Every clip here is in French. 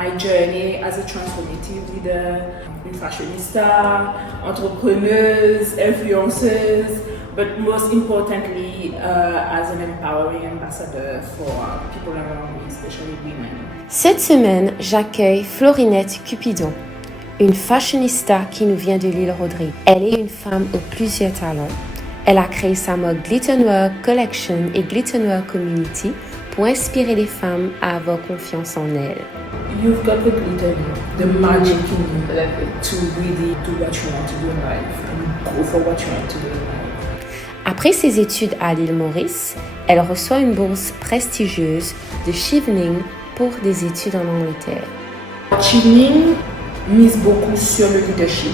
My journey as a transformative leader, une fashionista, entrepreneuse, influenceuse, but most importantly, as an empowering ambassador for people around me, especially women. Cette semaine, j'accueille Florinette Cupidon, une fashionista qui nous vient de l'île Rodrigue. Elle est une femme aux plusieurs talents. Elle a créé sa mode Glitternoir Collection et Glitternoir Community pour inspirer les femmes à avoir confiance en elles. You've got the glitter, the magic in you to really do what you want to do in life and go for what you want to do in life. Après ses études à l'île Maurice, elle reçoit une bourse prestigieuse de Chevening pour des études en Angleterre. Chevening mise beaucoup sur le leadership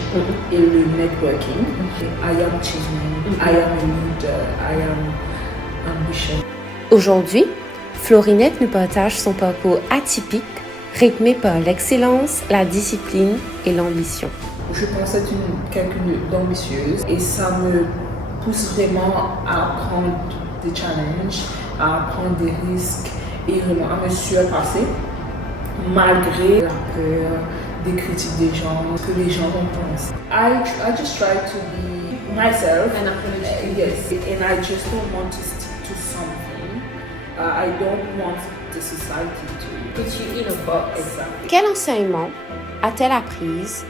et le networking. I am Chevening, I am a leader, I am ambition. Aujourd'hui, Florinette nous partage son parcours atypique, rythmé par l'excellence, la discipline et l'ambition. Je pense être quelqu'un d'ambitieuse et ça me pousse vraiment à prendre des challenges, à prendre des risques et vraiment à me surpasser malgré la peur des critiques des gens, que les gens vont penser. I just try to be myself and yes, and I just don't want to stick to something. I don't want the society to put you in a box. Exactly. Quel enseignement a-t-elle apprise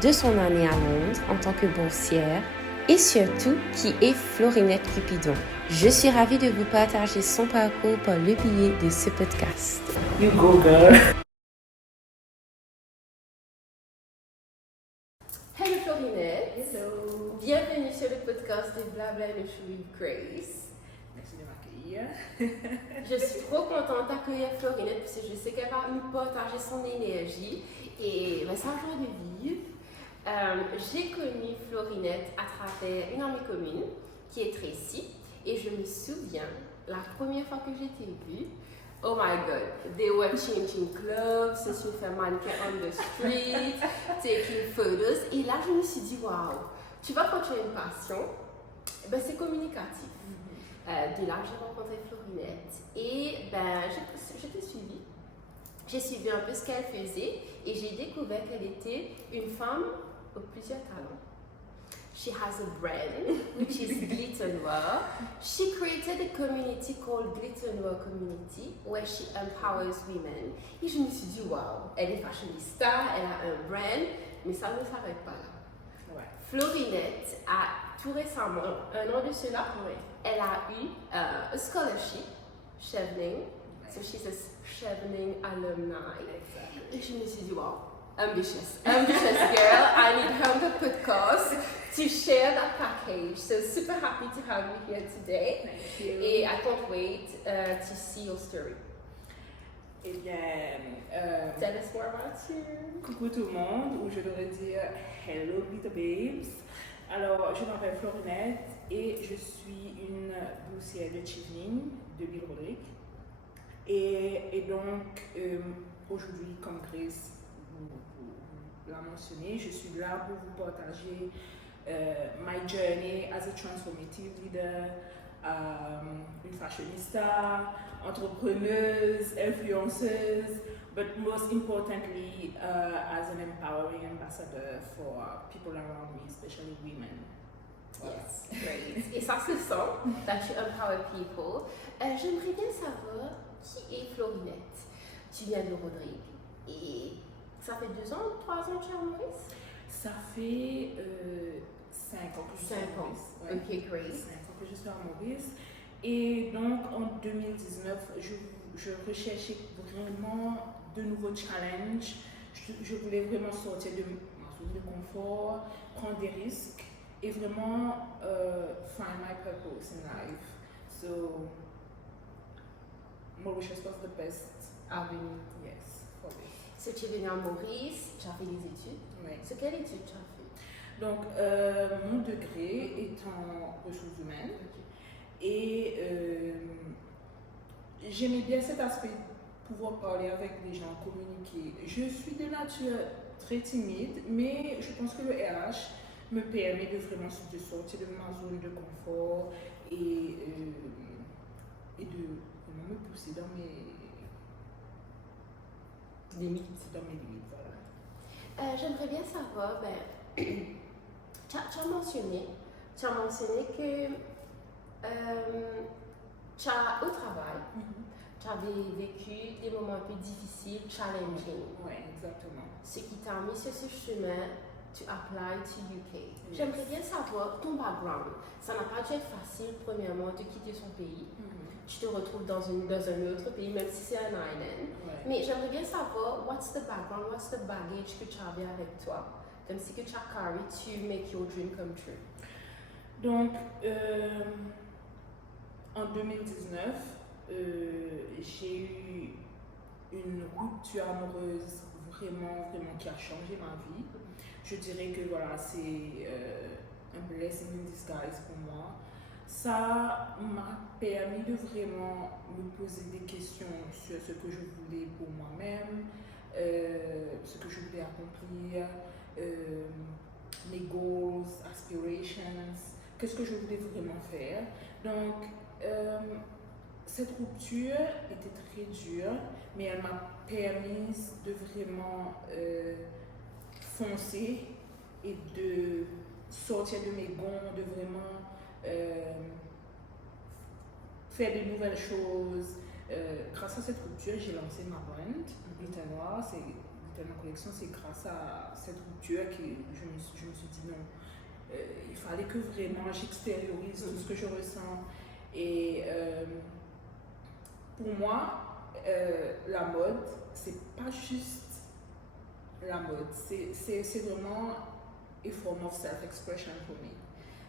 de son année à Londres en tant que boursière et surtout qui est Florinette Cupidon? Je suis ravie de vous partager son parcours par le biais de ce podcast. You go girl. Hello Florinette. Hello. Bienvenue sur le podcast de Blabla with Grace. Merci de m'accueillir. Je suis trop contente d'accueillir Florinette parce que je sais qu'elle va nous partager son énergie et sa joie de vivre. J'ai connu Florinette à travers une amie commune qui est Tracy et je me souviens la première fois que je t'ai vue. Oh my god, they were changing clothes, se sont fait mannequin on the street, taking photos. Et là, je me suis dit, waouh, tu vois, quand tu as une passion, c'est communicatif. De là, j'ai rencontré Florinette et je t'ai suivi. J'ai suivi un peu ce qu'elle faisait et j'ai découvert qu'elle était une femme aux plusieurs talents. She has a brand, which is Glitternoir. She created a community called Glitternoir Community, where she empowers women. Et je me suis dit, waouh, elle est fashionista, elle a un brand, mais ça ne s'arrête pas là. Ouais. Florinette a tout récemment, un an de cela, elle a eu a scholarship, Chevening. So she's a Chevening alumni. Exactly. Et je me suis dit, wow, ambitious girl. I need her on the podcast to share that package. So super happy to have you here today. Thank you. Et I can't wait to see your story. Eh bien, Tell us more about you. coucou tout le monde, ou je devrais dire hello little babes. Alors, je m'appelle Florinette et je suis une boursière de Chevening de l'île Rodrigue. Et donc, aujourd'hui, comme Grace vous l'a mentionné, je suis là pour vous partager my journey as a transformative leader, une fashionista, entrepreneuse, influenceuse, but most importantly, as an empowering ambassador for people around me, especially women. Yes, great. Et ça se sent, that you empower people. J'aimerais bien savoir qui est Florinette. Tu viens de Rodrigue et ça fait 2 ans, 3 ans que tu es à Maurice? Ça fait 5 ans que je suis à Maurice. Ouais. Ok, great. 5 ans que je suis à Maurice. Et donc en 2019, je recherchais vraiment de nouveaux challenges. Je voulais vraiment sortir de ma zone de confort, prendre des risques et vraiment find my purpose in life. So Mauritius was the best avenue, yes, for me. So tu es venu à Maurice, tu as fait des études. Oui. So quelle étude tu as fait? Donc mon degré est en ressources humaines. Okay. Et j'aimais bien cet aspect, pouvoir parler avec les gens, communiquer. Je suis de nature très timide, mais je pense que le RH me permet de vraiment de sortir de ma zone de confort et de vraiment me pousser dans des mythes. Dans mes limites, voilà. J'aimerais bien savoir, tu as mentionné que au travail, tu avais vécu des moments un peu difficiles, challenging. Oui, exactement. Ce qui t'a mis sur ce chemin to apply to UK. Yes. J'aimerais bien savoir ton background. Ça n'a pas dû être facile, premièrement, de quitter son pays. Tu te retrouves dans un autre pays, même si c'est un island. Ouais. Mais j'aimerais bien savoir, what's the background, what's the baggage que tu avais avec toi, comme si que tu as carry to make your dream come true. Donc, en 2019, j'ai eu une rupture amoureuse vraiment qui a changé ma vie. Je dirais que voilà, c'est un blessing in disguise pour moi. Ça m'a permis de vraiment me poser des questions sur ce que je voulais pour moi-même, ce que je voulais accomplir, mes goals, aspirations, qu'est-ce que je voulais vraiment faire. Donc, cette rupture était très dure, mais elle m'a permis de vraiment foncer et de sortir de mes gonds, de vraiment faire de nouvelles choses. Grâce à cette rupture, j'ai lancé ma brand, Glitter Noir. Glitter Noir Collection, c'est grâce à cette rupture que je me suis dit non, il fallait que vraiment j'extériorise tout ce que je ressens. Et pour moi, la mode, c'est pas juste la mode, c'est vraiment a form of self-expression for me.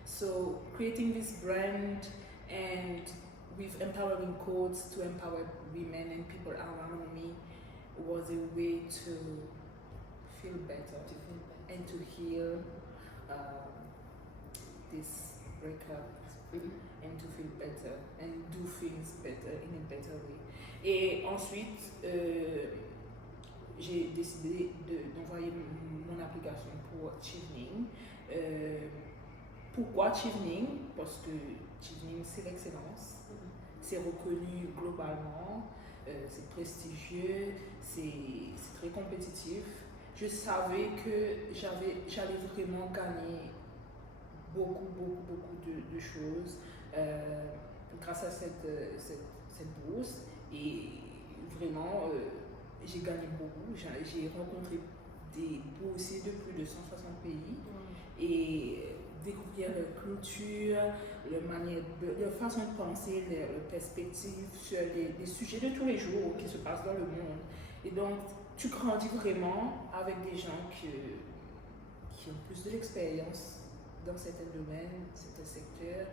So creating this brand and with empowering quotes to empower women and people around me was a way to feel better and to heal this breakup and to feel better and do things better in a better way. Et ensuite, j'ai décidé d'envoyer mon application pour Chevening. Pourquoi Chevening? Parce que Chevening, c'est l'excellence. C'est reconnu globalement, c'est prestigieux, c'est très compétitif. Je savais que j'allais vraiment gagner beaucoup de choses grâce à cette bourse. Et vraiment, j'ai gagné beaucoup. J'ai rencontré des boursiers de plus de 160 pays et découvrir leur culture, leur façon de penser, leur perspective sur les sujets de tous les jours qui se passent dans le monde. Et donc, tu grandis vraiment avec des gens qui ont plus de l'expérience dans certains domaines, certains secteurs,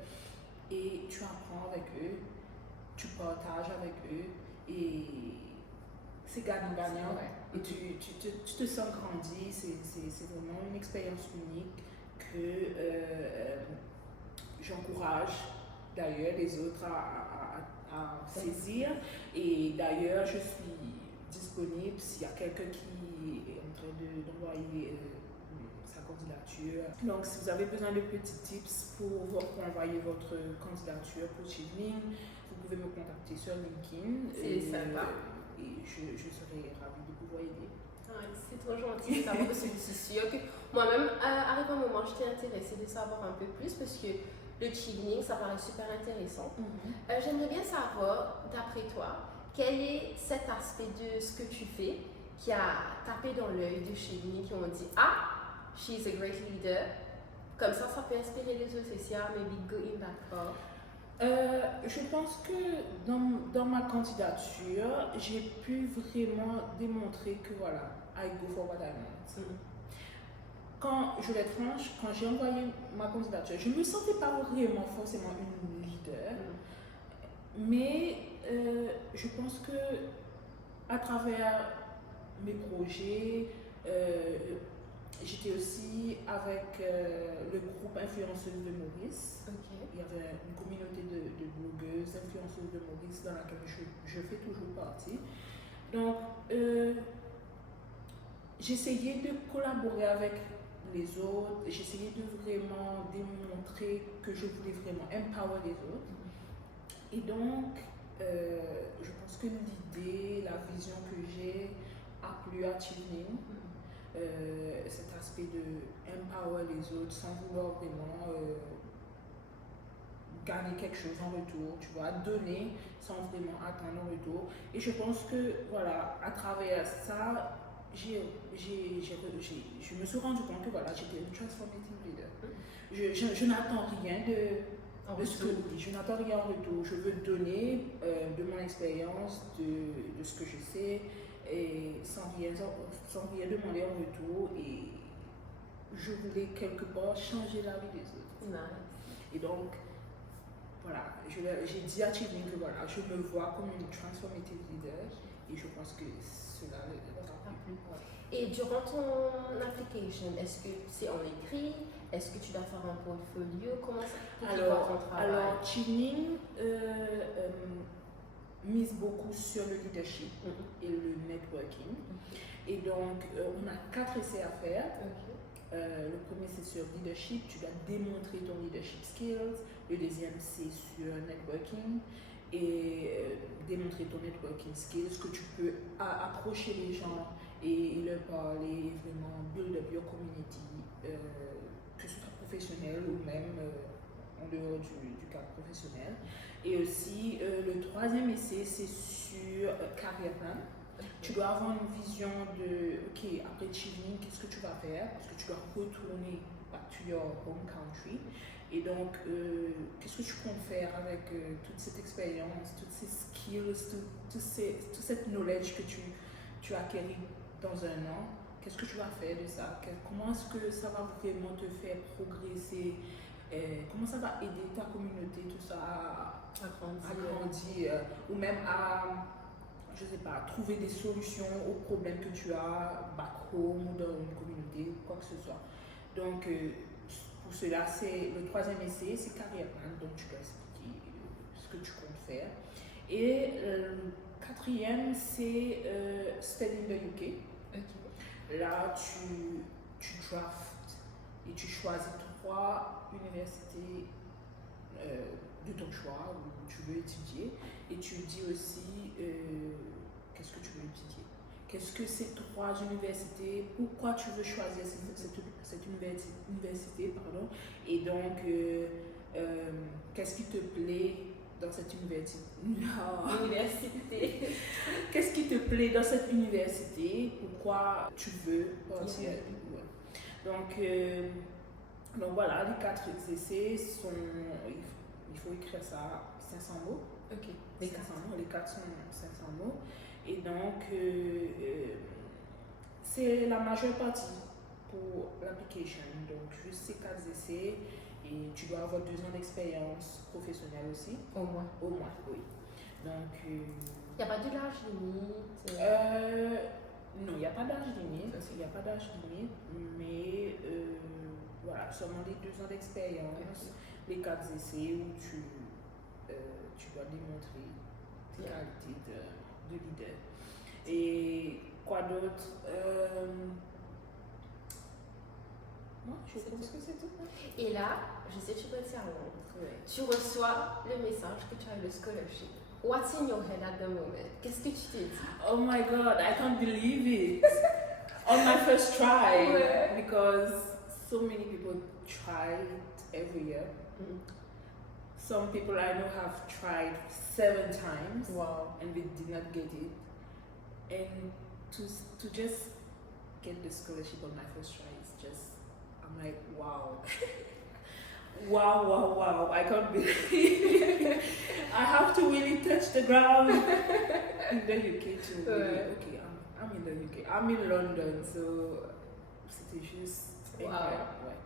et tu apprends avec eux, tu partages avec eux, et c'est gagnant-gagnant. Et tu te sens grandi, c'est vraiment une expérience unique que j'encourage d'ailleurs les autres à saisir. Et d'ailleurs, je suis disponible s'il y a quelqu'un qui est en train d'envoyer sa candidature. Donc, si vous avez besoin de petits tips pour envoyer votre candidature pour Chevening, vous pouvez me contacter sur LinkedIn. C'est sympa. Et je serai ravie de pouvoir aider. C'est trop gentil de savoir parce que je suis sûre que moi-même, à un moment, j'étais intéressée de savoir un peu plus parce que le Chevening, ça paraît super intéressant. J'aimerais bien savoir, d'après toi, quel est cet aspect de ce que tu fais qui a tapé dans l'œil de Chevening, qui ont dit « Ah, she's a great leader ». Comme ça peut inspirer les autres aussi à maybe go in that path. Je pense que dans ma candidature, j'ai pu vraiment démontrer que voilà, I go for what I want. Quand je vais être franche, quand j'ai envoyé ma candidature, je ne me sentais pas vraiment forcément une leader, mais je pense que à travers mes projets, j'étais aussi avec le groupe Influenceuses de Maurice. Il y avait une communauté de blogueuses, influenceuses de Maurice dans laquelle je fais toujours partie. Donc, j'essayais de collaborer avec les autres, j'essayais de vraiment démontrer que je voulais vraiment empower les autres. Et donc, je pense que l'idée, la vision que j'ai a plu à Chevening. Cet aspect de empower les autres sans vouloir vraiment gagner quelque chose en retour, tu vois, donner sans vraiment attendre en retour. Et je pense que, voilà, à travers ça, je me suis rendu compte que, voilà, j'étais une transformative leader. Je n'attends rien de ce que je n'attends rien en retour. Je veux donner de mon expérience, de ce que je sais, et sans rien demander en retour. Et je voulais quelque part changer la vie des autres. Nice. Et donc, voilà, j'ai dit à Chevening que voilà, je me vois comme une transformative leader et je pense que cela va plus. Et durant ton application, est-ce que c'est en écrit? Est-ce que tu dois faire un portfolio? Comment ça ton travail? Alors, Chevening mise beaucoup sur le leadership et le networking. Et donc, on a 4 essais à faire. Le premier, c'est sur leadership. Tu dois démontrer ton leadership skills. Le deuxième, c'est sur networking. Et démontrer ton networking skills, que tu peux approcher les gens et leur parler, vraiment build up your community, que ce soit professionnel ou même en dehors du cadre professionnel. Et aussi, le troisième essai, c'est sur career plan. Tu dois avoir une vision de, ok, après Chevening, qu'est-ce que tu vas faire? Parce que tu dois retourner back to your home country. Et donc, qu'est-ce que tu comptes faire avec toute cette expérience, toutes ces skills, toute cette knowledge que tu as acquéri dans un an? Qu'est-ce que tu vas faire de ça? Comment est-ce que ça va vraiment te faire progresser? Comment ça va aider ta communauté, tout ça, à grandir, ou même à, je sais pas, trouver des solutions aux problèmes que tu as back home ou dans une communauté, quoi que ce soit. Donc, pour cela, c'est le troisième essai, c'est career plan, donc tu dois expliquer ce que tu comptes faire. Et le quatrième, c'est Study in the UK. Là, tu drafts et tu choisis 3 universités de ton choix où tu veux étudier et tu dis aussi qu'est-ce que tu veux étudier. Qu'est-ce que ces 3 universités, pourquoi tu veux choisir cette université, pardon, et donc qu'est-ce qui te plaît dans cette université? Qu'est-ce qui te plaît dans cette université? Pourquoi tu veux partir? Donc voilà, les 4 essais sont, il faut écrire ça 500 mots. Les 4 sont 500 mots. Et donc, c'est la majeure partie pour l'application. Donc, juste ces 4 essais. Et tu dois avoir 2 ans d'expérience professionnelle aussi. Au moins, oui. Donc, il n'y a pas de l'âge limite? Non, il n'y a pas d'âge limite. Mais voilà, seulement les 2 ans d'expérience, les 4 essais où tu dois démontrer tes qualités de leader. Et quoi d'autre? Moi, je pense que c'est tout. Et là, je sais que tu peux dire à Londres. Tu reçois le message que tu as eu le scholarship. What's in your head at the moment? Qu'est-ce que tu te dis? Oh my God, I can't believe it. On my first try, because so many people try it every year. Some people I know have tried 7 times. Wow. And they did not get it. And to just get the scholarship on my first try is just, I'm like, wow. wow. I can't believe it. I have to really touch the ground in the UK to really, okay, I'm in the UK. I'm in London, so c'était juste incroyable.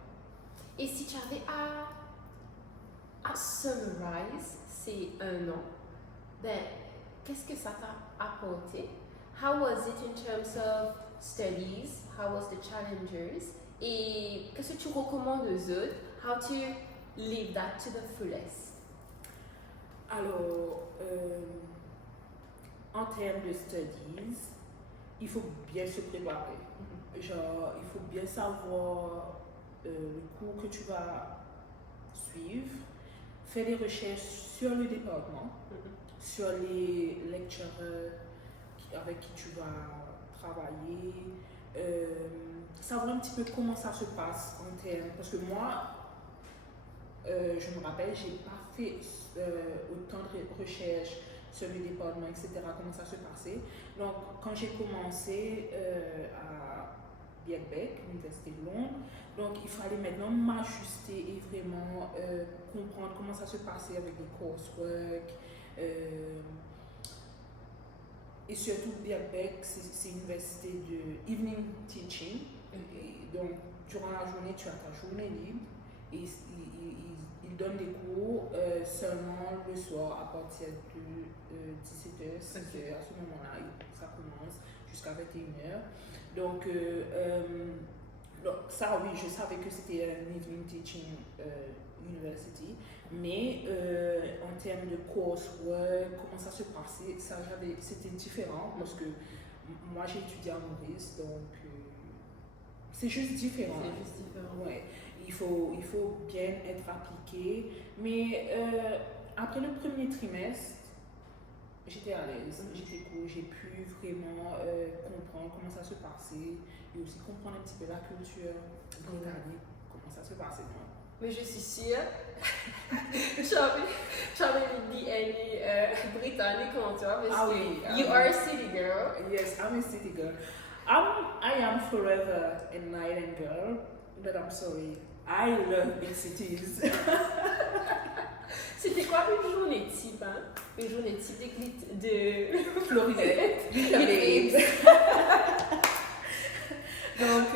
Et si tu avais à summarize ces 1 an, ben, qu'est-ce que ça t'a apporté? How was it in terms of studies? How was the challenges? Et qu'est-ce que tu recommandes aux autres? How to live that to the fullest? Alors, en termes de studies, il faut bien se préparer. Genre, il faut bien savoir le cours que tu vas suivre, faire des recherches sur le département, sur les lecturers avec qui tu vas travailler, savoir un petit peu comment ça se passe en termes. Parce que moi, je me rappelle, j'ai pas fait autant de recherches sur le département, etc., comment ça se passait. Donc, quand j'ai commencé à Birkbeck, l'Université de Londres, donc il fallait maintenant m'ajuster et vraiment comprendre comment ça se passait avec les coursework. Et surtout, Birkbeck, c'est une université de evening teaching. Et donc, durant la journée, tu as ta journée libre. Et ils donnent des cours seulement le soir à partir de 17h, 6h. À ce moment-là, ça commence jusqu'à 21h. Donc, ça, oui, je savais que c'était un evening teaching university. Mais en termes de coursework, comment ça se passait, c'était différent parce que moi j'ai étudié à Maurice, donc c'est juste différent. C'est juste différent. Ouais. Il faut bien être appliqué. Mais après le premier trimestre, j'étais à l'aise, j'étais cool, j'ai pu vraiment comprendre comment ça se passait et aussi comprendre un petit peu la culture britannique, comment ça se passait. Mais je suis sûre, j'avais dit britannique comme toi, parce que you are a city girl. Yes, I'm a city girl. I am forever a night girl, but I'm sorry, I love big cities. C'était quoi une journée type, hein? Une journée type de Florinette. Donc,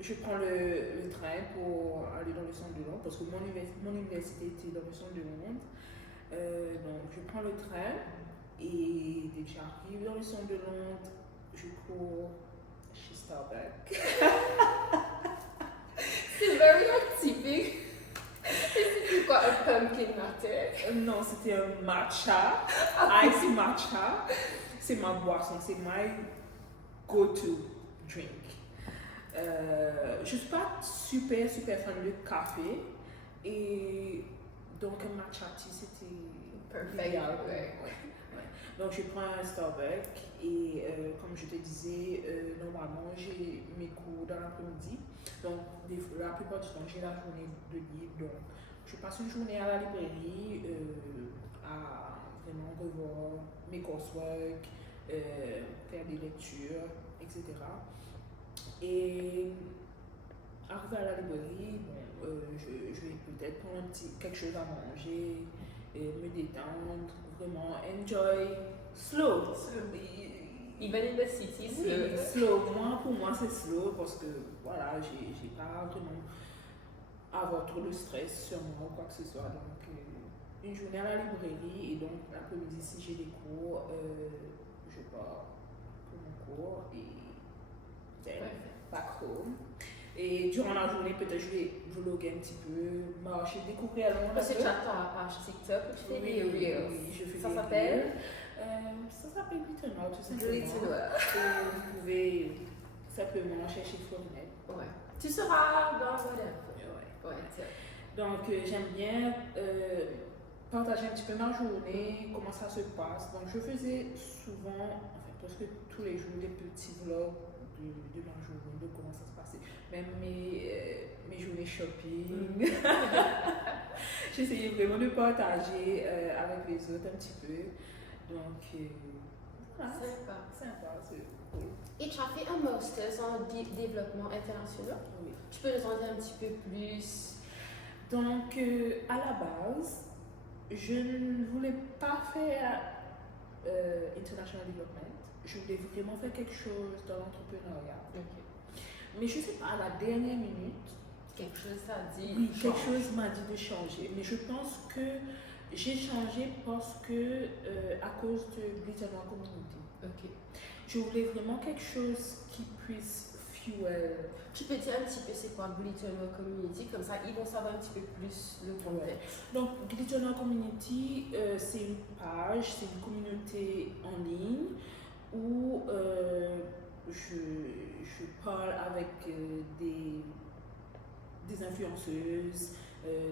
je prends le train pour aller dans le centre de Londres parce que mon université était dans le centre de Londres. Donc, je prends le train et dès que j'arrive dans le centre de Londres, je cours chez Starbucks. C'est very atypique. C'était quoi, un pumpkin latte? Non, c'était un matcha, ice matcha. C'est ma boisson, c'est my go-to drink. Je ne suis pas super fan de café et donc un matcha tea c'était Perfect. Ouais. Donc je prends un Starbucks et comme je te disais, normalement j'ai mes cours dans l'après-midi. Donc la plupart du temps j'ai la journée de libre. Donc je passe une journée à la librairie à vraiment revoir mes coursework, faire des lectures, etc. Et arrivé à la librairie, je vais peut-être prendre quelque chose à manger, me détendre, vraiment enjoy slow. Even in the city, Slow. Pour moi c'est slow parce que voilà, j'ai pas vraiment à avoir trop de stress sur moi ou quoi que ce soit. Donc une journée à la librairie et donc l'après-midi si j'ai des cours, je pars pour mon cours et back home. Et durant la journée, peut-être je vais vlogger un petit peu, marcher, découvrir Londres. Parce que tu as ta page TikTok où tu fais des reels. Oui, je fais ça des s'appelle reels. Ça s'appelle Little Noir, tout simplement. Little Noir. Vous pouvez simplement chercher Florinette. Ouais. Tu seras dans whatever. Ouais. Donc, j'aime bien partager un petit peu ma journée, comment ça se passe. Donc, je faisais souvent, presque tous les jours, des petits vlogs de ma journée, de comment ça se passait. Même mes journées shopping. J'essayais vraiment de partager avec les autres un petit peu. Donc, voilà. Sympa, c'est cool. Et tu as fait un master en développement international. Oui. Tu peux nous en dire un petit peu plus? Donc, à la base, je ne voulais pas faire international development. Je voulais vraiment faire quelque chose dans l'entrepreneuriat. Okay. Mais je ne sais pas, à la dernière minute, quelque chose t'a dit. Oui, quelque chose m'a dit de changer. Mais je pense que j'ai changé parce que à cause de Glitter Noir Community. Ok. Je voulais vraiment quelque chose qui puisse fuel. Tu peux dire un petit peu c'est quoi Glitter Noir Community, comme ça ils vont savoir un petit peu plus le contexte. Donc Glitter Noir Community, c'est une page, c'est une communauté en ligne où je parle avec des influenceuses,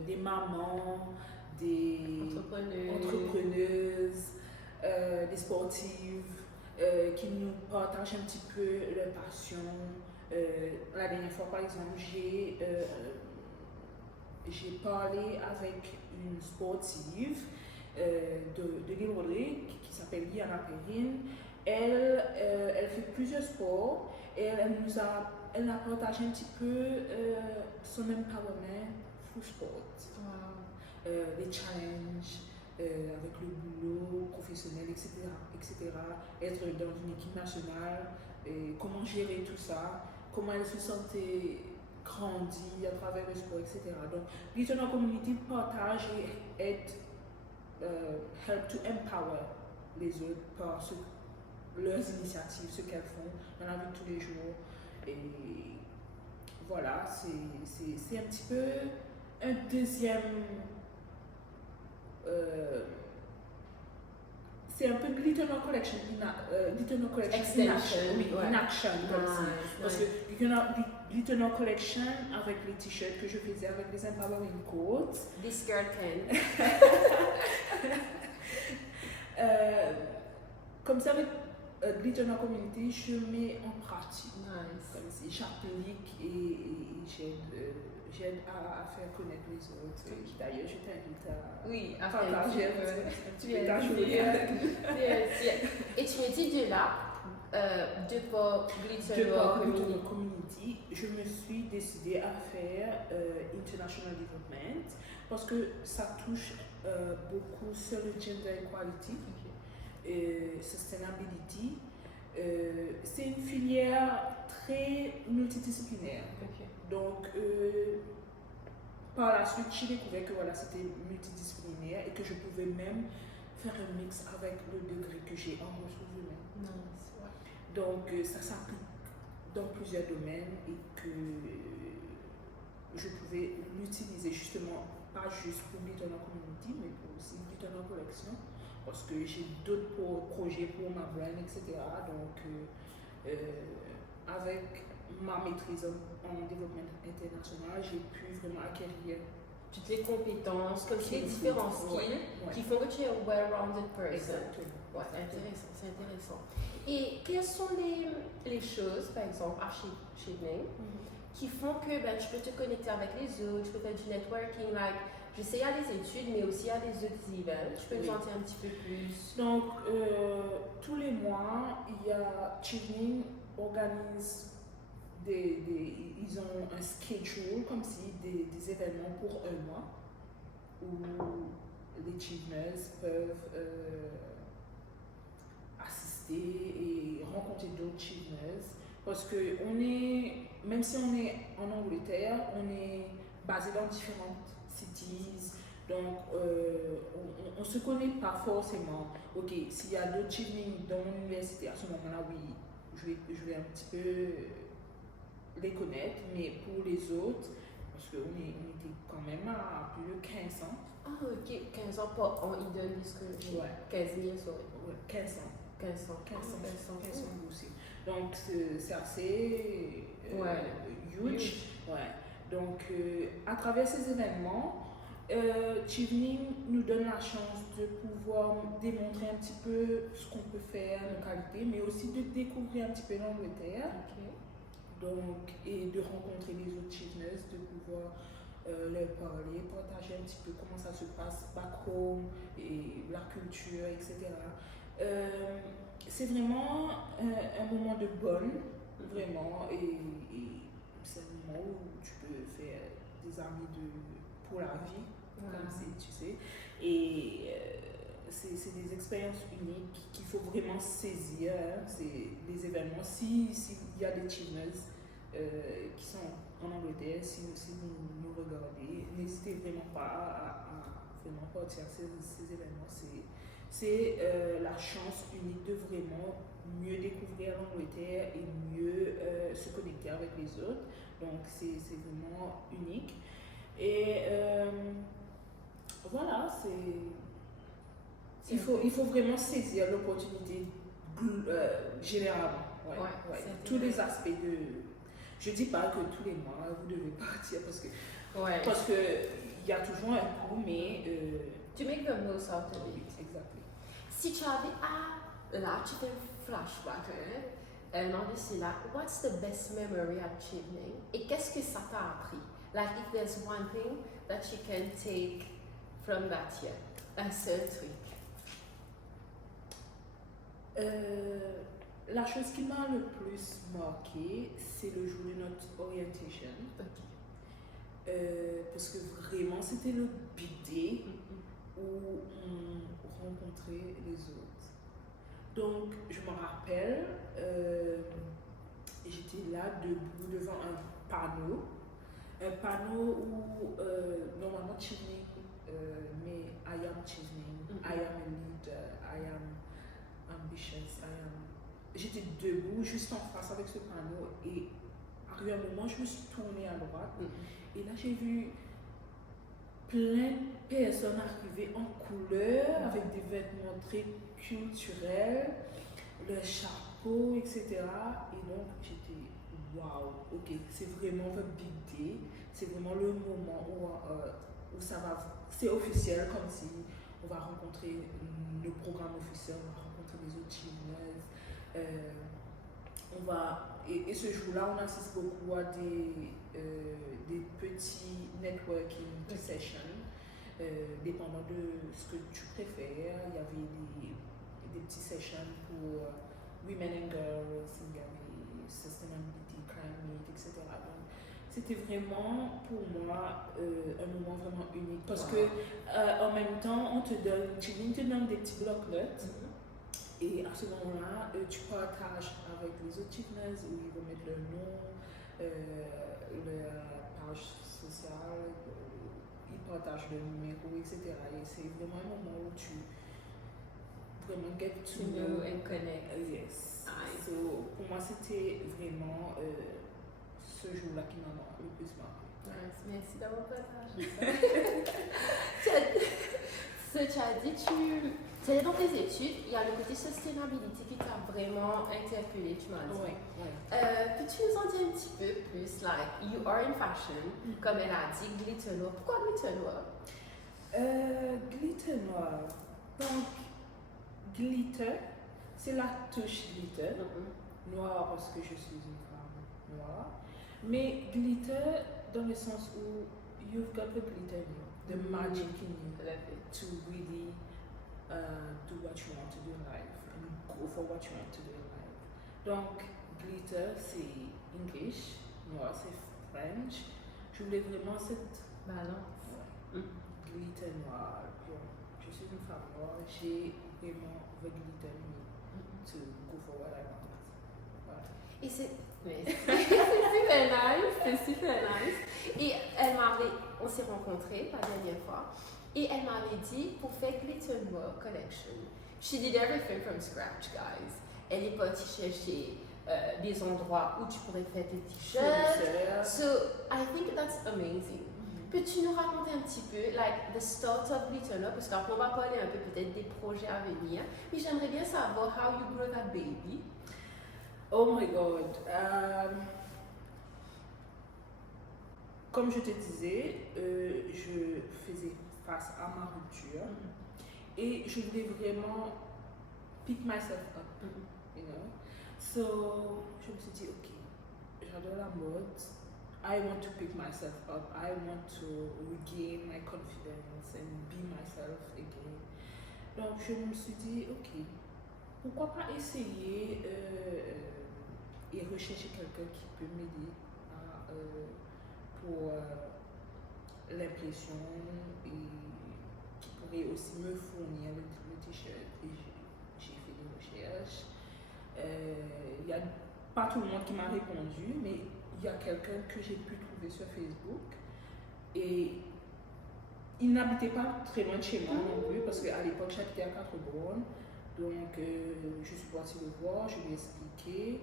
des mamans, des entrepreneuses, des sportives, qui nous partagent un petit peu leur passion. La dernière fois, par exemple, j'ai parlé avec une sportive de l'île Rodrigue qui s'appelle Liana Perrine. Elle fait plusieurs sports et elle a partagé un petit peu son empowerment through sport. Wow. Les challenges avec le boulot professionnel, etc. Être dans une équipe nationale, comment gérer tout ça, comment elle se sentait grandie à travers le sport, etc. Donc, Glitter Community partage et aide, help to empower les autres par leurs initiatives, ce qu'elles font dans la vie de tous les jours. Et voilà, c'est un petit peu un deuxième. C'est un peu Glitter Collection, Extension, in action, comme ça. Parce nice. que Glitter Collection avec les t-shirts que je faisais avec les empowering quotes. This girl can. Comme ça, avec Glitter Community, je mets en pratique. Nice. Comme si j'applique et j'aide à faire connaître les autres. D'ailleurs, je t'invite à partager un petit peu ta journée avec nous. Et tu me dis de là, de par Glitter Community, je me suis décidée à faire International Development parce que ça touche beaucoup sur le gender equality, sustainability. C'est une filière très multidisciplinaire. Donc, par la suite, j'ai découvert que voilà, c'était multidisciplinaire et que je pouvais même faire un mix avec le degré que j'ai en ressources humaines. Nice. Donc, ça s'applique dans plusieurs domaines et que je pouvais l'utiliser justement, pas juste pour Glitter Community, mais pour aussi Glitter Collection, parce que j'ai d'autres projets pour ma brand, etc. Donc, avec ma maîtrise en développement international, j'ai pu vraiment acquérir toutes les compétences, comme les différents skills qui font que tu es un well-rounded person. Exactement. Ouais, c'est intéressant. Et quelles sont les choses, par exemple, à Chevening, qui font que tu peux te connecter avec les autres, tu peux faire du networking, je sais, il y a des études, mais aussi il y a des autres events. Tu peux nous en dire un petit peu plus? Donc, tous les mois, il y a Chevening organise ils ont un schedule comme si des événements pour un mois où les Cheveners peuvent assister et rencontrer d'autres Cheveners parce que même si on est en Angleterre, on est basé dans différentes cities, donc on ne se connaît pas forcément. Ok, s'il y a d'autres Chevening dans mon université, à ce moment-là, oui, je vais un petit peu les connaître, mais pour les autres, parce qu'on était quand même à plus de 15 ans. Ah, ok, 15 ans, pas en Eden Discourage. Ouais. 15 000, sorry. Ouais, 15 ans. 15 ans aussi. Donc, c'est assez huge. Ouais. Donc, à travers ces événements, Chevening nous donne la chance de pouvoir démontrer un petit peu ce qu'on peut faire, nos qualités, mais aussi de découvrir un petit peu l'Angleterre. Donc, et de rencontrer les autres Cheveners, de pouvoir leur parler, partager un petit peu comment ça se passe back home, et la culture, etc. C'est vraiment un moment de bonne, vraiment, et c'est un moment où tu peux faire des amis pour la vie, comme c'est, tu sais. Et c'est des expériences uniques qu'il faut vraiment saisir. C'est des événements. S'il y a des Cheveners qui sont en Angleterre, si vous nous regardez, n'hésitez vraiment pas à vraiment partir à ces événements. C'est la chance unique de vraiment mieux découvrir l'Angleterre et mieux se connecter avec les autres. Donc c'est vraiment unique. Et voilà, il faut vraiment saisir l'opportunité généralement. Tous les aspects de... Je dis pas que tous les mois vous devez partir parce que il y a toujours un coût, mais to make the most out of it. Exactly. Si tu avais là, tu fais flashback. Hein? Demandé c'est là, what's the best memory at Chevening? Et qu'est-ce que ça t'a appris? Like if there's one thing that you can take from that year, un seul truc. La chose qui m'a le plus marqué, c'est le jour de notre orientation. Parce que vraiment, c'était le big day où on rencontrait les autres. Donc, je me rappelle, j'étais là debout devant un panneau où normalement Chevening, mais I am Chevening, I am a leader, I am ambitious, J'étais debout juste en face avec ce panneau et à un moment je me suis tournée à droite et là j'ai vu plein de personnes arriver en couleur avec des vêtements très culturels, le chapeau, etc. Et donc j'étais waouh, ok, c'est vraiment le big day, c'est vraiment le moment où ça va, c'est officiel, comme si on va rencontrer le programme officiel, on va rencontrer les autres Cheveneuses. Et ce jour-là, on assiste beaucoup à des petits networking sessions, dépendant de ce que tu préfères. Il y avait des petits sessions pour Women and Girls, il y avait Sustainability, Climate, etc. Donc, c'était vraiment, pour moi, un moment vraiment unique. Parce que, en même temps, tu te donne des petits blocs-notes. Et à ce moment-là, tu partages avec les autres Cheveneuses où ils vont mettre leur nom, leur page sociale, ils partagent leur numéro, etc. Et c'est vraiment un moment où tu vraiment get to know and connect. Yes. Nice. So, pour moi, c'était vraiment ce jour-là qui m'a le plus marqué. Nice. Merci d'avoir partagé. Tu as dit, tu es dans tes études, il y a le côté sustainability qui t'a vraiment interpellé, tu m'as dit. Oui. Peux-tu nous en dire un petit peu plus, like, you are in fashion, comme elle a dit, glitter noir. Pourquoi glitter noir? Glitter noir. Donc, glitter, c'est la touche glitter. Noir parce que je suis une femme noire. Mais glitter dans le sens où you've got the glitter in you, the magic in you, to really do what you want to do in life and go for what you want to do in life. Donc, glitter, c'est English, noir, c'est French. Je voulais vraiment cette balance. Glitter noir. Je suis une femme noire, j'ai vraiment the glitter in me to go for what I want. Voilà. Et c'est super nice, c'est super nice. Et on s'est rencontrés la dernière fois, et elle m'avait dit pour faire Glitter Noir Collection, she did everything from scratch, guys. Elle est partie chercher des endroits où tu pourrais faire tes t-shirts. So I think that's amazing. Peux-tu nous raconter un petit peu, like, the start of Glitter Noir, parce qu'après on va parler un peu peut-être des projets à venir, mais j'aimerais bien savoir how you grew that baby. Oh my God. Comme je te disais, je faisais face à ma rupture et je voulais vraiment pick myself up, you know. So, je me suis dit, ok, j'adore la mode. I want to pick myself up. I want to regain my confidence and be myself again. Donc, je me suis dit, ok, pourquoi pas essayer et rechercher quelqu'un qui peut m'aider pour l'impression et qui pourrait aussi me fournir le t-shirt. Et j'ai fait des recherches. Il n'y a pas tout le monde qui m'a répondu, mais il y a quelqu'un que j'ai pu trouver sur Facebook. Et il n'habitait pas très loin de chez moi non plus, parce qu'à l'époque j'habitais à 4 bornes. Donc je suis partie le voir, je lui ai expliqué.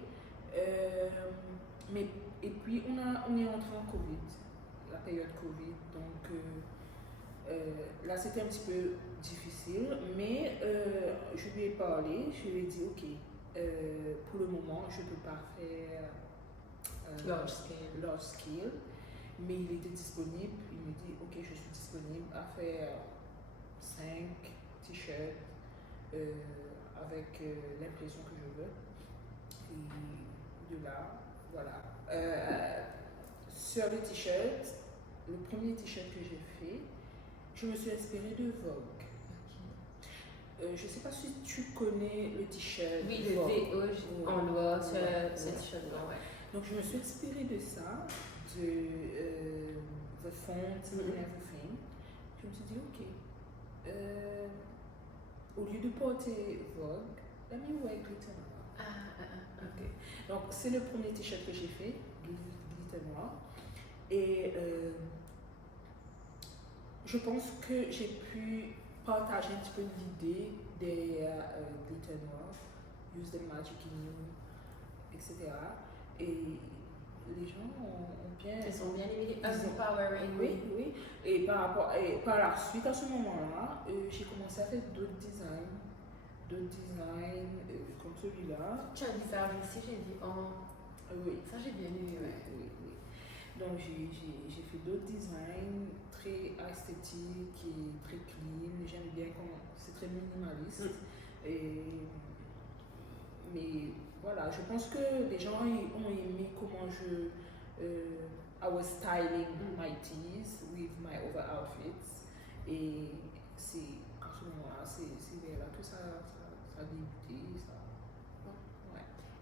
Et puis on est entré en Covid, la période Covid. Donc là c'était un petit peu difficile, mais je lui ai parlé, je lui ai dit ok, pour le moment je ne peux pas faire large scale, mais il était disponible. Il me dit ok, je suis disponible à faire 5 t-shirts avec l'impression que je veux. Et de là, voilà. Sur le t-shirt, le premier t-shirt que j'ai fait, je me suis inspirée de Vogue. Je ne sais pas si tu connais le t-shirt. Oui, le VO en noir, ce t-shirt noir, ouais. Donc je me suis inspirée de ça, de the font and everything. Je me suis dit, ok, au lieu de porter Vogue, let me wear glitter noir. Ok. Donc c'est le premier t-shirt que j'ai fait, glitter noir. Et je pense que j'ai pu partager un petit peu l'idée des glitter noirs, use the magic in you, etc. Et les gens ont bien... Ils sont bien aimés, empowering. Oui. Et par la suite, à ce moment-là, j'ai commencé à faire d'autres designs comme celui-là. Tu as un visage aussi, j'ai dit, oui. Ça j'ai bien aimé, oui. Donc j'ai fait d'autres designs très esthétiques et très clean. J'aime bien quand c'est très minimaliste. Mais voilà, je pense que les gens ont aimé comment I was styling my tees with my other outfits. Et c'est à ce moment-là, c'est là que ça a débuté.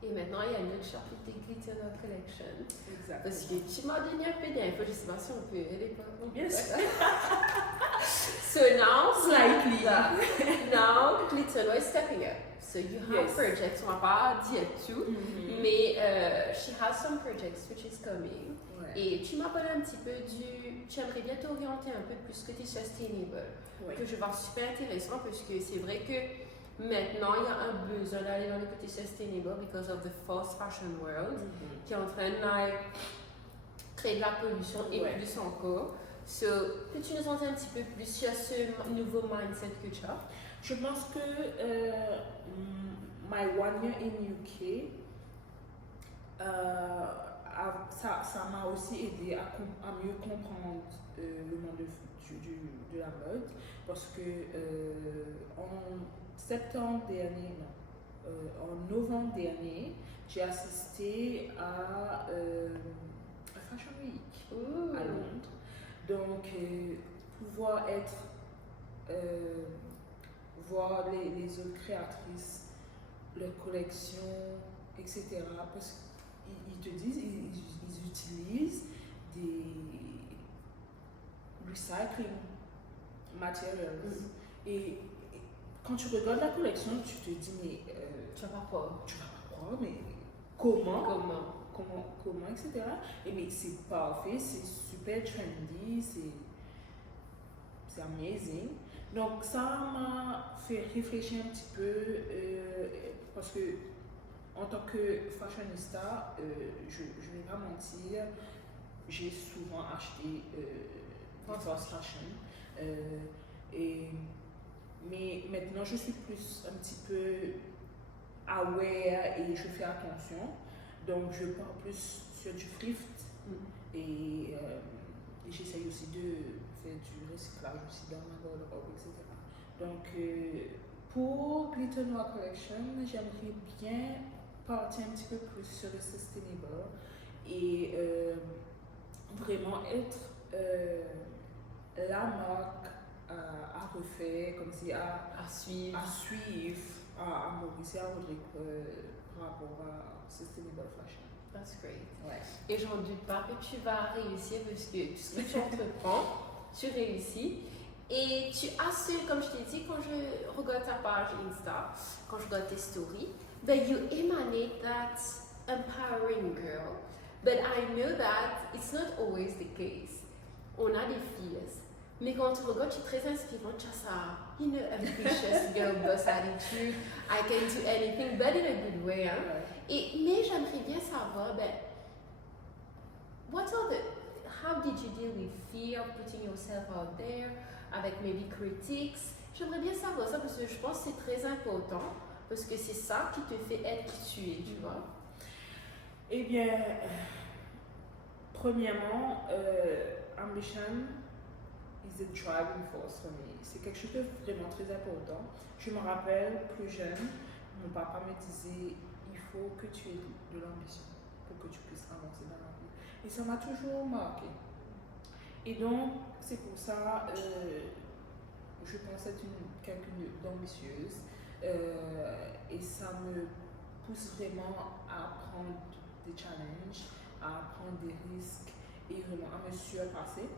Et maintenant, il y a une autre chapitre de Glitter Noir Collection. Exactement. Parce que tu m'as donné un peu d'infos, je ne sais pas si on peut. Elle est pas. Bien sûr. So now, slightly. Now, Glitter Noir is stepping up. So you have projects, on va pas dire tout, mais she has some projects which is coming. Ouais. Et tu m'as parlé un petit peu tu aimerais bien t'orienter un peu plus côté sustainable, que je vois super intéressant parce que c'est vrai que maintenant il y a un besoin d'aller dans le côté sustainable because of the fast fashion world qui est en train de créer de la pollution et plus encore. So, peux-tu nous en dire un petit peu plus sur ce nouveau mindset que tu as? Je pense que my 1 year in UK, ça m'a aussi aidé à mieux comprendre le monde de la mode parce que en septembre dernier, en novembre dernier, j'ai assisté à Fashion Week à Londres. Donc, pouvoir voir les autres créatrices, leurs collections, etc. Parce qu'ils te disent, ils utilisent des recycling materials. Et quand tu regardes la collection, tu te dis, mais tu vas pas croire, mais comment, etc. Et mais c'est parfait, c'est super trendy, c'est amazing. Donc ça m'a fait réfléchir un petit peu parce que en tant que fashionista, je ne vais pas mentir, j'ai souvent acheté fast fashion. Mais maintenant je suis plus un petit peu aware et je fais attention. Donc je pars plus sur du thrift et j'essaye aussi de faire du recyclage aussi dans ma garde-robe, etc. Donc pour Glitter Noir Collection, j'aimerais bien partir un petit peu plus sur le sustainable et vraiment être la marque à refaire, comme si à suivre, à Maurice et à Rodrigue par rapport à sustainable fashion. That's great. Ouais. Et j'en doute pas que tu vas réussir parce que tout ce que tu entreprends, tu réussis. Et tu as su, comme je t'ai dit, quand je regarde ta page Insta, quand je regarde tes stories, that you emanate that empowering girl. But I know that it's not always the case. On a des filles. Mais quand tu regardes, tu es très inspirante, tu as ça, ambitious girl boss attitude, I can do anything, but in a good way. Hein? Mais j'aimerais bien savoir, how did you deal with fear of putting yourself out there, avec maybe critics? J'aimerais bien savoir ça parce que je pense que c'est très important, parce que c'est ça qui te fait être qui tu es, tu vois? Eh bien, premièrement, ambition is a driving force for me. C'est quelque chose de vraiment très important. Je me rappelle plus jeune, mon papa me disait, il faut que tu aies de l'ambition pour que tu puisses avancer dans la vie. Et ça m'a toujours marqué. Et donc, c'est pour ça, je pense être quelqu'un d'ambitieuse. Et ça me pousse vraiment à prendre des challenges, à prendre des risques et vraiment à me surpasser,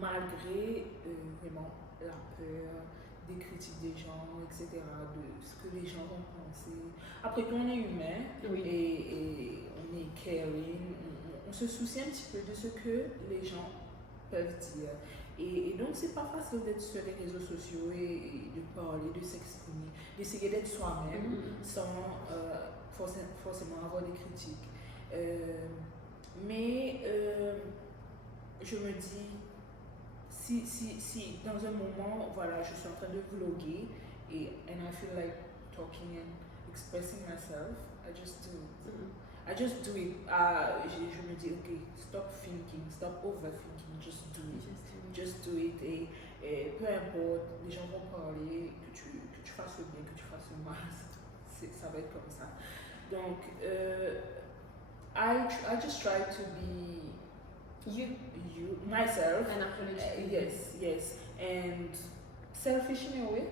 malgré vraiment la peur des critiques des gens, etc., de ce que les gens vont penser. Après qu'on est humain et on est caring, on se soucie un petit peu de ce que les gens peuvent dire. Et donc, c'est pas facile d'être sur les réseaux sociaux et de parler, de s'exprimer, d'essayer d'être soi-même sans forcément avoir des critiques. Mais je me dis, si dans un moment, voilà, je suis en train de vlogger and I feel like talking and expressing myself, I just do it. I just do it. Je me dis, ok, stop thinking, stop overthinking, just do it. Just do it. Et peu importe, les gens vont parler, que tu fasses le bien, que tu fasses le mal, ça va être comme ça. Donc, I just try to be myself. Yes. And selfish in a way,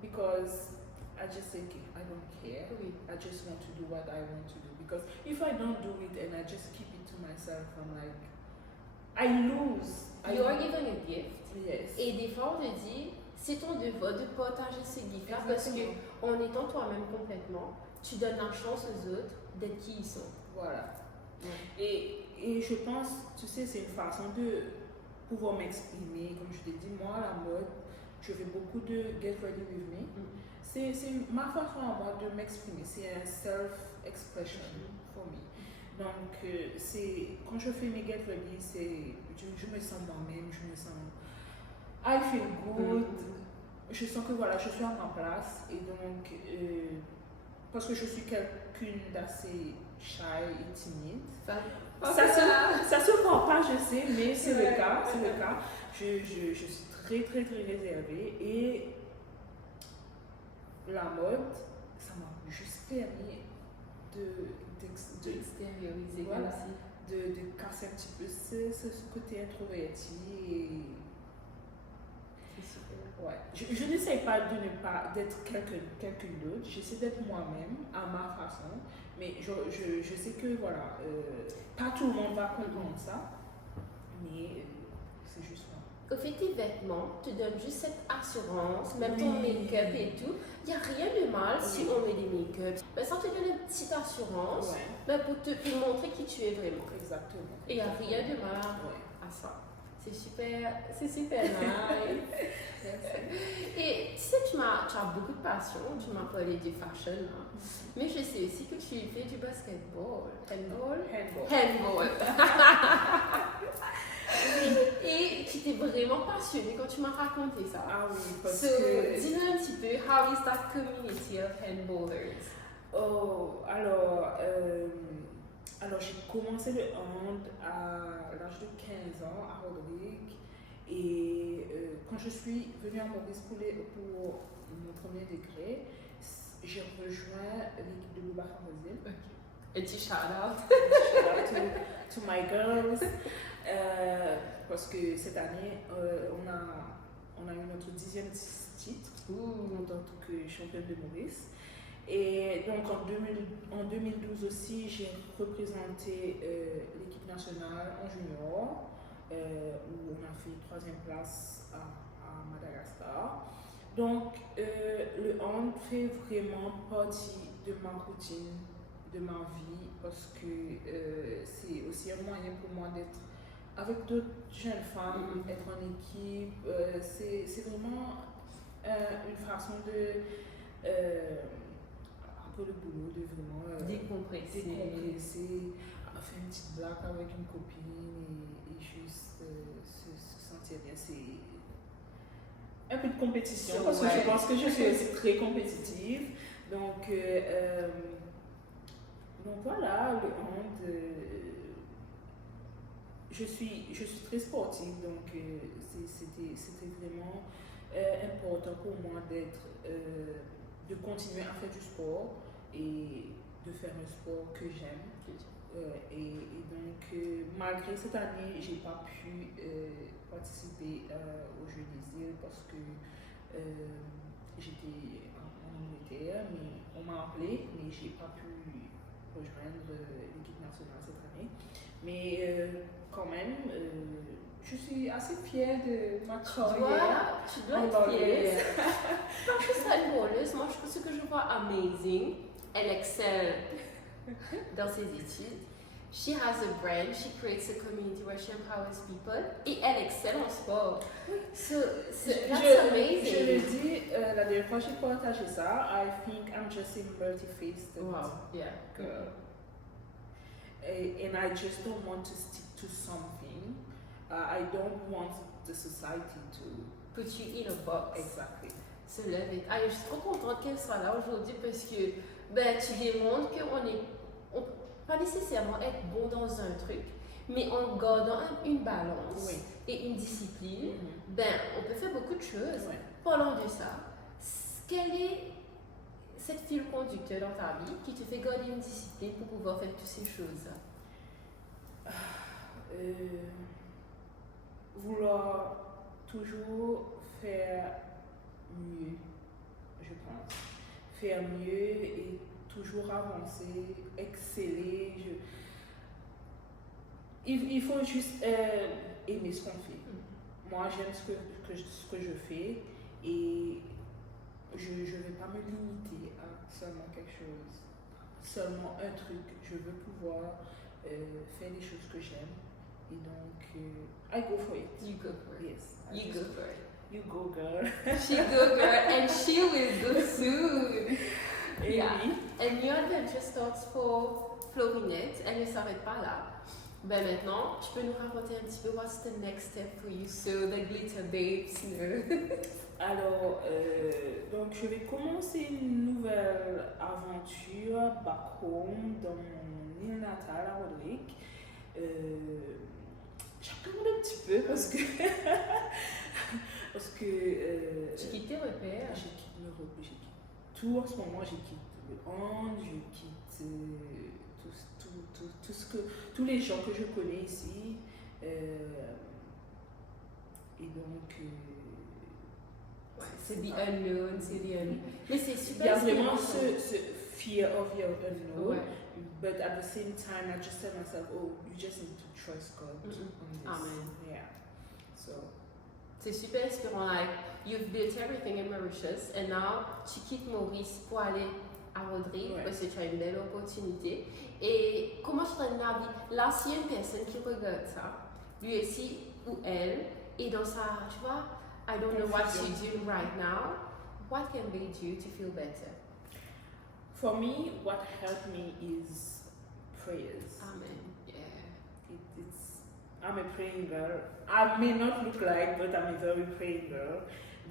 because I just think I don't care. I just want to do what I want to do. Because if I don't do it and I just keep it to myself, I'm like, I lose. You are given a gift. Yes. Et des fois, on te dit, c'est ton devoir de partager ce gift-là parce que en étant toi-même complètement, tu donnes la chance aux autres d'être qui ils sont. Voilà. Et je pense, tu sais, c'est une façon de pouvoir m'exprimer. Comme je t'ai dit, moi, la mode, je fais beaucoup de Get Ready With Me. C'est ma façon à moi de m'exprimer. C'est un self-expression for me. Donc, quand je fais mes Get Ready, je me sens moi-même, je me sens... I feel good. Je sens que voilà, je suis à ma place. Et donc, parce que je suis quelqu'une d'assez shy et timide. Ça se voit pas, je sais, mais c'est le cas. Je suis très, très, très réservée. Et la mode, ça m'a juste permis d'extérioriser, voilà, de casser un petit peu ce côté introverti. Et c'est super. Ouais. Je n'essaie pas d'être quelqu'un d'autre, j'essaie d'être moi-même à ma façon, mais je sais que voilà, pas tout le monde va comprendre ça, mais c'est juste moi. Au fait, tes vêtements te donnent juste cette assurance, même ton make-up et tout. Il n'y a rien de mal si on met des make-up. Mais ça te donne une petite assurance pour montrer qui tu es vraiment. Exactement. Et il n'y a rien de mal à ça. C'est super nice. Et tu sais, tu as beaucoup de passion, tu m'as parlé de fashion, hein. Mais je sais aussi que tu fais du basketball. Handball. Et tu t'es vraiment passionnée quand tu m'as raconté ça. Ah oui, parce que... Dis-nous un petit peu, how is that community of handballers? Oh, alors j'ai commencé le hand à l'âge de 15 ans à Rodrigue. Et quand je suis venue à Maurice pour mon premier degré, j'ai rejoint l'équipe de Boubacar Brésil. Un petit shout-out. To my girls. Parce que cette année, on a eu notre 10e titre en tant que championne de Maurice. Et donc en 2012 aussi, j'ai représenté l'équipe nationale en junior, où on a fait 3e place à Madagascar. Donc le hand fait vraiment partie de ma routine, de ma vie, parce que c'est aussi un moyen pour moi d'être avec d'autres jeunes femmes, être en équipe. C'est vraiment une façon de... le boulot, de vraiment décompresser, faire une petite blague avec une copine et juste se sentir bien. C'est un peu de compétition parce que je pense que je suis aussi très compétitive. Donc voilà, le hand, je suis très sportive, donc c'était vraiment important pour moi d'être de continuer à faire du sport et de faire un sport que j'aime. Et donc, malgré cette année, j'ai pas pu participer aux Jeux des îles parce que j'étais en Angleterre, mais on m'a appelé, mais j'ai pas pu rejoindre l'équipe nationale cette année. Mais quand même, je suis assez fière de ma carrière. Tu dois être fière. Pas que ça une voleuse, moi ce que je vois amazing, elle excelle dans ses études. She has a brand, she creates a community where she empowers people et elle excelle en sport. So, that's amazing. Je le dis, la dernière fois que j'ai partagé ça, I think I'm just a multi-faced girl. And I just don't want to stick to something. I don't want the society to put you in a box. Exactly. Se lever. Je suis trop contente qu'elle soit là aujourd'hui parce que tu démontres qu'on est pas nécessairement être bon dans un truc, mais en gardant une balance et une discipline, on peut faire beaucoup de choses. Parlant de ça, quel est cette fil conducteur dans ta vie qui te fait garder une discipline pour pouvoir faire toutes ces choses? Vouloir toujours faire mieux, je pense. Faire mieux et toujours avancer, exceller. Il faut juste aimer ce qu'on fait. Moi, j'aime ce que je fais et je ne vais pas me limiter à seulement quelque chose, seulement un truc. Je veux pouvoir faire des choses que j'aime et donc I go for it. You go for it. Yes. You go for it. You go, girl. She go, girl, and she will go soon. Yeah. And new adventure starts for Florinette. Elle ne s'arrête pas là. Maintenant, tu peux nous raconter un petit peu what's the next step for you so the glitter babes know. Alors, donc je vais commencer une nouvelle aventure back home dans mon île natale à Roderick. J'appréhende un petit peu parce que tu quittes tes repères. Je quitte mes repères, je quitte tout en ce moment, je quitte le hand, je quitte tous les gens que je connais ici. Et donc c'est the unknown, c'est the unknown. Mais c'est super. Il y a vraiment ce fear of the unknown, but at the same time, I just tell myself, oh, you just need to trust God on this. Amen. Yeah. So. C'est super inspirant. Like, you've built everything in Mauritius, and now tu quittes Maurice pour aller à Rodrigue parce que tu as une belle opportunité. Et comment je t'en avis? Là, s'il y a une personne qui regarde ça, lui aussi ou elle, et dans sa, tu vois, I don't know what you're doing right now, what can they do to feel better? For me, what helped me is prayers. Amen. I'm a praying girl. I may not look like, but I'm a very praying girl.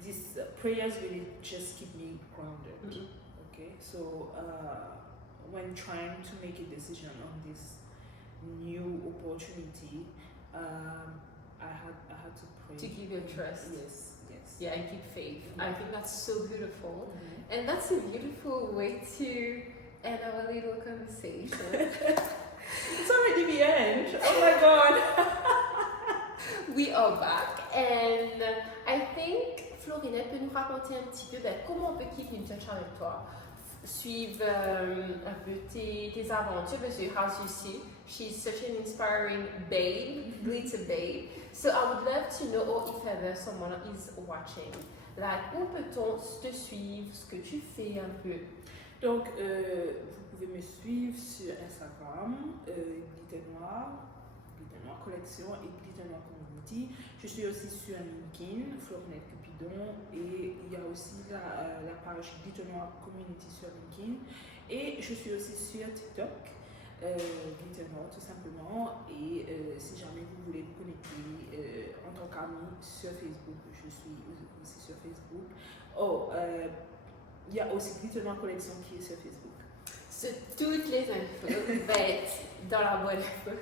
These prayers really just keep me grounded. Okay, so when trying to make a decision on this new opportunity, I had to pray. To give your trust. Yes. Yeah, and keep faith. I think that's so beautiful. And that's a beautiful way to end our little conversation. It's already the end. Oh my God. We are back. And I think Florinette peut nous raconter un petit peu comment on peut keep in touch avec toi. Suivre un peu tes aventures parce que, as you see, she's such an inspiring babe, glitter babe. So I would love to know, or if ever someone is watching, like, où peut-on te suivre, ce que tu fais un peu? Donc, vous pouvez me suivre sur Instagram, Glitter Noir Collection et Glitter Noir Community. Je suis aussi sur LinkedIn, Florinette Cupidon, et il y a aussi la page Glitter Noir Community sur LinkedIn. Et je suis aussi sur TikTok, Glitter Noir tout simplement. Et si jamais vous voulez vous connecter en tant qu'ami sur Facebook, je suis aussi sur Facebook. Il y a aussi Glitter Noir Collection qui est sur Facebook. Toutes les infos vont être dans la boîte d'infos.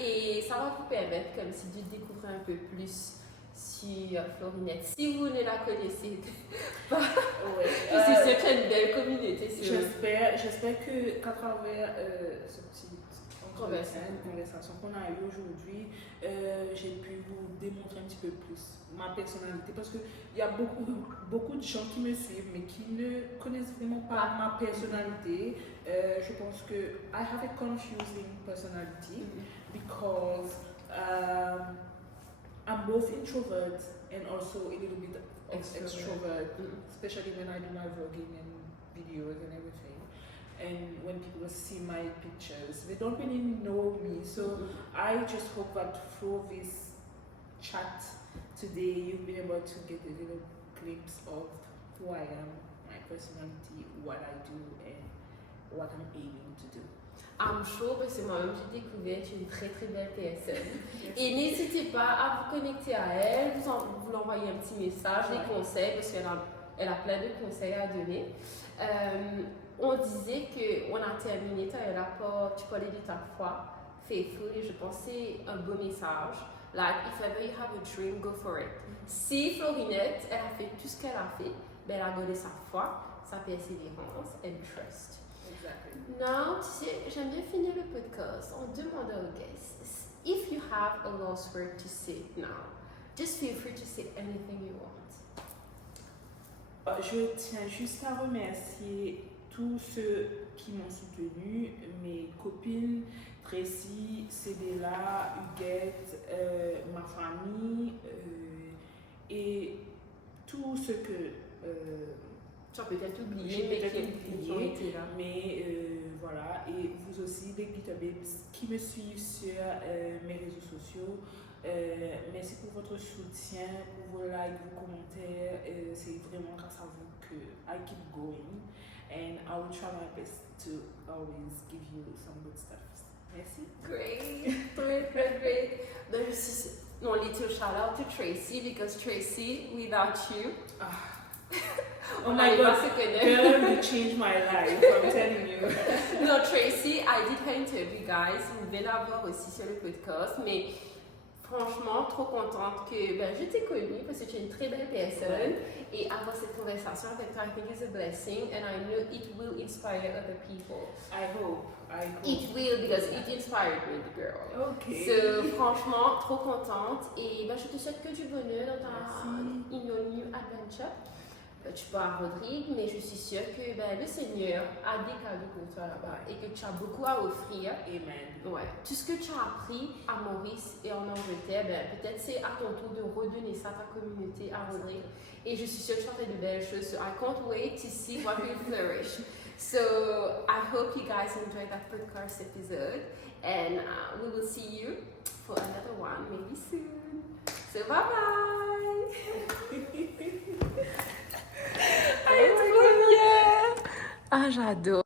Et ça va vous permettre, comme si de découvrir un peu plus sur Florinette. Si vous ne la connaissez pas, Ouais. c'est sûr qu'il y a une belle communauté sur J'espère qu'à travers ce petit conversation qu'on a eue aujourd'hui, j'ai pu vous démontrer un petit peu plus ma personnalité, parce qu'il y a beaucoup de gens qui me suivent mais qui ne connaissent vraiment pas ma personnalité. Je pense que I have a confusing personality because I'm both introvert and also a little bit extrovert, especially when I do my vlogging and videos and everything. And when people see my pictures, they don't really know me. So I just hope that through this chat today, you've been able to get a little glimpse of who I am, my personality, what I do, and what I'm aiming to do. I'm sure, parce que moi-même j'ai découvert une très très belle personne. Et n'hésitez pas à vous connecter à elle, vous l'envoyez un petit message, des conseils, parce qu'elle a plein de conseils à donner. On disait qu'on a terminé ta rapport, tu parlais de ta foi, faithful, et je pense que c'est un beau message. Like, if ever you have a dream, go for it. Si Florinette, elle a fait tout ce qu'elle a fait, ben elle a gardé sa foi, sa persévérance and trust. Exactly. Now, tu sais, j'aime bien finir le podcast en demandant aux guests, if you have a last word to say now, just feel free to say anything you want. Je tiens juste à remercier tous ceux qui m'ont soutenu, mes copines, Tracy, Cédella, Huguette, ma famille et tout ce que... tu as peut-être oublié, j'ai mais peut-être qui ont été là. Mais voilà, et vous aussi, les Glitter Babes qui me suivent sur mes réseaux sociaux. Merci pour votre soutien, pour vos likes, vos commentaires. C'est vraiment grâce à vous que I keep going. And I will try my best to always give you some good stuff. Merci. Great, great. No, little shout out to Tracy, because Tracy, without you, oh my God, girl, you changed my life, I'm telling you. No, Tracy, I did her interview, guys. Vous devez la voir aussi sur le podcast, mais franchement, trop contente que je t'ai connue parce que tu es une très belle personne et avoir cette conversation avec toi, I think is a blessing and I know it will inspire other people. I hope. It will, because it inspired me, the girl. Okay. So, franchement, trop contente et je te souhaite que du bonheur dans ta new adventure. Tu pars à Rodrigue, mais je suis sûre que le Seigneur a des cadeaux pour toi là-bas et que tu as beaucoup à offrir. Amen. Ouais. Tout ce que tu as appris à Maurice et en Angleterre, peut-être c'est à ton tour de redonner ça à ta communauté à Rodrigue. Et je suis sûre que tu as fait de belles choses. So I can't wait to see what will flourish. So I hope you guys enjoyed that podcast episode, and we will see you for another one maybe soon. So bye bye. Ah, j'adore.